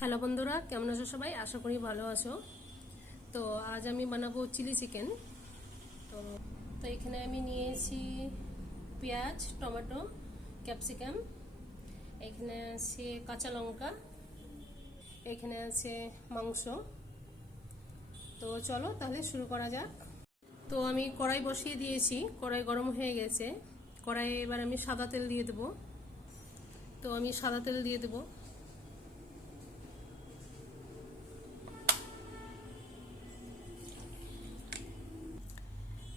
Hello বন্ধুরা, কেমন আছো সবাই? আশা করি ভালো আছো। তো আজ আমি বানাবো চিলি চিকেন। তো তো এখানে আমি নিয়েছি পেঁয়াজ, টমেটো, ক্যাপসিকাম, এখানে আছে কাঁচা লঙ্কা, এখানে আছে মাংস। তো চলো তাহলে শুরু করা যাক। তো আমি কড়াই বসিয়ে দিয়েছি, কড়াই গরম হয়ে গেছে। কড়াইয়ে এবার আমি সাদা তেল দিয়ে দেবো। তো আমি সাদা তেল দিয়ে দেবো।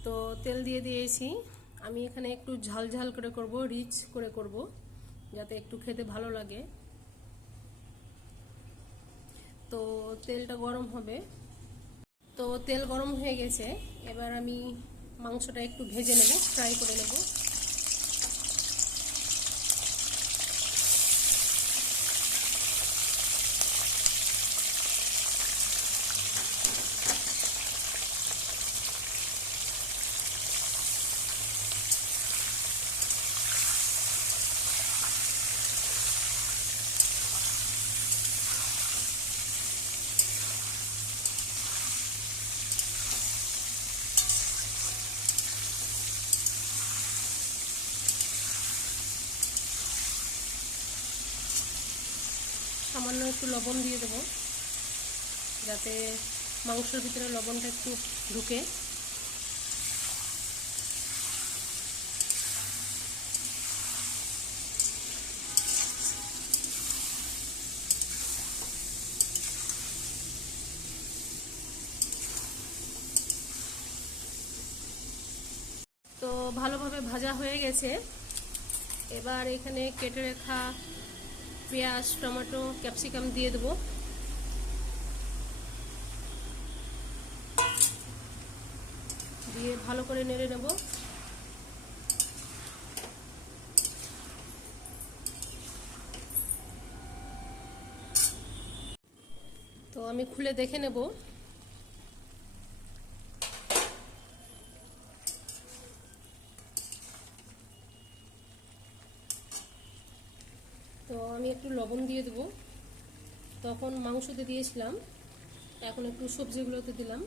তো তেল দিয়ে দিয়েছি। আমি এখানে একটু ঝাল ঝাল করে করব, রিচ করে করব, যাতে একটু খেতে ভালো লাগে। তো তেলটা গরম হবে। তো তেল গরম হয়ে গেছে, এবার আমি মাংসটা একটু ভেজে নেব, ফ্রাই করে নেব। সামান্য একটু লবণ দিয়ে দেবো, যাতে মাংসের ভিতরে লবণটা একটু ঢুকে। তো ভালোভাবে ভাজা হয়ে গেছে। এবার এখানে কেটে রাখা পেঁয়াজ, টমেটো, ক্যাপসিকাম দিয়ে দেবো। দিয়ে ভালো করে নেড়ে নেব। তো আমি খুলে দেখে নেব। তো আমি একটু লবণ দিয়ে দেবো। তখন মাংসতে দিয়েছিলাম, এখন একটু সবজিগুলোতে দিলাম।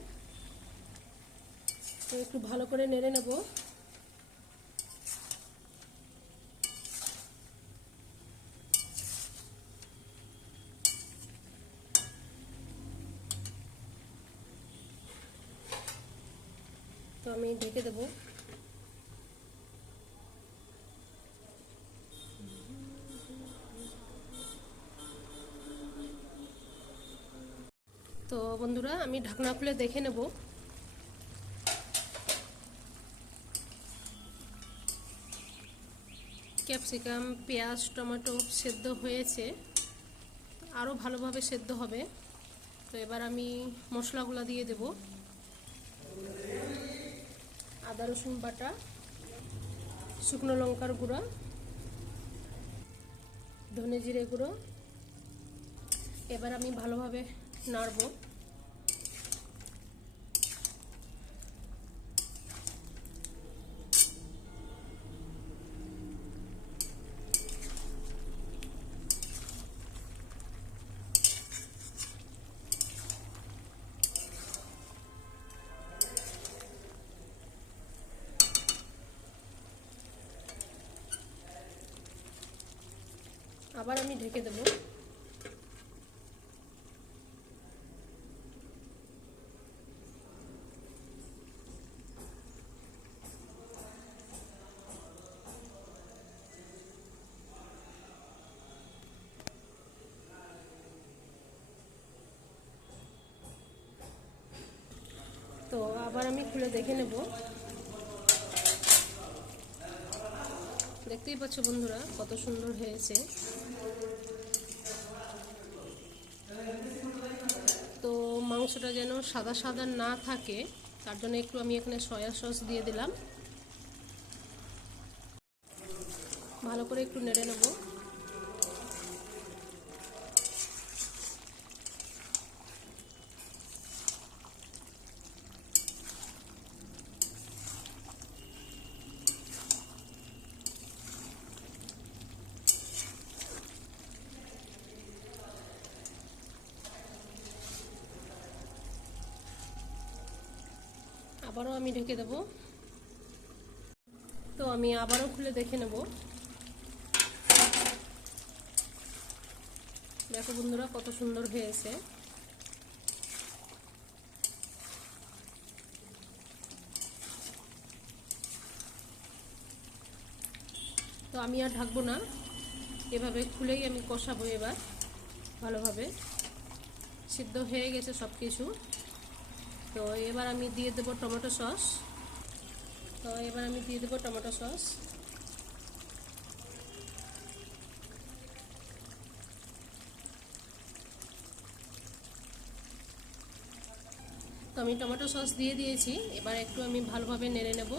তো একটু ভালো করে নেড়ে নেব। তো আমি ঢেকে দেব। তো বন্ধুরা, আমি ঢাকনা খুলে দেখে নেব। ক্যাপসিকাম, পেঁয়াজ, টমেটো সেদ্ধ হয়েছে, আরও ভালোভাবে সেদ্ধ হবে। তো এবার আমি মশলাগুলো দিয়ে দেব। আদা রসুন বাটা, শুকনো লঙ্কার গুঁড়া, ধনে জিরে গুঁড়ো। এবার আমি ভালোভাবে নাড়ব। আবার আমি ঢেকে দেব। তো আবার আমি খুলে দেখে নেব। দেখতেই পাচ্ছ বন্ধুরা, কত সুন্দর হয়েছে। তো মাংসটা যেন সাদা সাদা না থাকে, তার জন্য একটু আমি এখানে সয়া সস দিয়ে দিলাম। ভালো করে একটু নেড়ে নেব। আবারও আমি ঢেকে দেব। তো আমি আবারও খুলে দেখে নেব। দেখো বন্ধুরা কত সুন্দর হয়েছে। তো আমি আর ঢাকবো না, এভাবে খুলেই আমি কষাবো। এবার ভালোভাবে সিদ্ধ হয়ে গেছে সব কিছু। তো এবার আমি দিয়ে দেবো টমেটো সস। তো এবার আমি দিয়ে দেবো টমেটো সস। তো আমি টমেটো সস দিয়ে দিয়েছি, এবার একটু আমি ভালোভাবে নেড়ে নেব।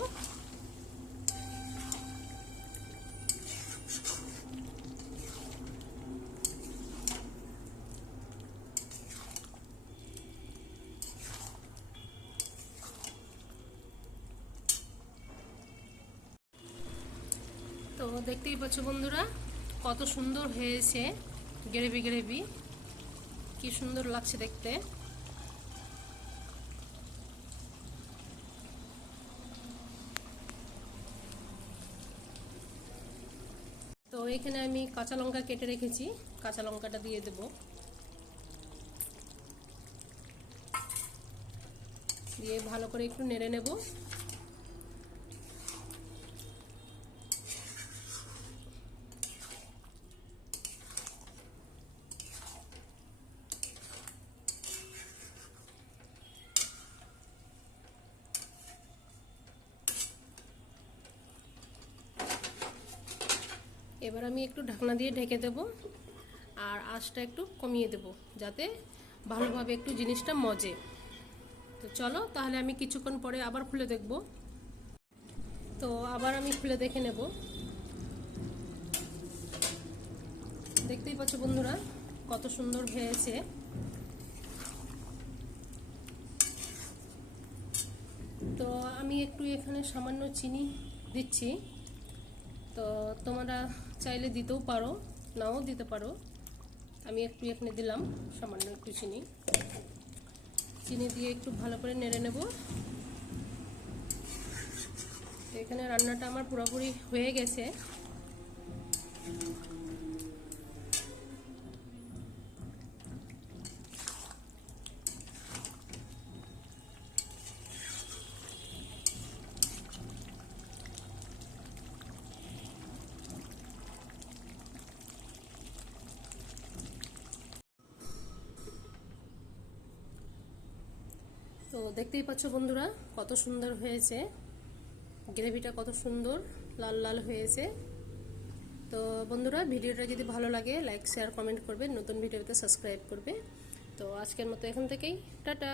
তো দেখতেই পাচ্ছ বন্ধুরা কত সুন্দর হয়েছে, গ্রেভি গ্রেভি, কি সুন্দর লাগছে দেখতে। তো এখানে আমি কাঁচা লঙ্কা কেটে রেখেছি, কাঁচা লঙ্কাটা দিয়ে দেব। দিয়ে ভালো করে একটু নেড়ে নেব। এবার আমি একটু ঢাকনা দিয়ে ঢেকে দেব, আর আঁচটা একটু কমিয়ে দেব যাতে ভালোভাবে একটু জিনিসটা মজে। তো চলো তাহলে আমি কিছুক্ষণ পরে আবার খুলে দেখব। তো আবার আমি খুলে দেখে নেব। দেখতেই পাচ্ছ বন্ধুরা কত সুন্দর হয়েছে। তো আমি একটু এখানে সামান্য চিনি দিচ্ছি। তো তোমরা চাইলে দিতেও পারো, নাও দিতে পারো। আমি একটু এখানে দিলাম সামান্য একটু চিনি। চিনি দিয়ে একটু ভালো করে নেড়ে নেব। এখানে রান্নাটা আমার পুরোপুরি হয়ে গেছে। তো দেখতেই পাচ্ছ বন্ধুরা কত সুন্দর হয়েছে, গ্রেভিটা কত সুন্দর লাল লাল হয়েছে। তো বন্ধুরা ভিডিওটা যদি ভালো লাগে লাইক শেয়ার কমেন্ট করবে, নতুন ভিডিওতে সাবস্ক্রাইব করবে। তো আজকের মতো এখান থেকেই টাটা।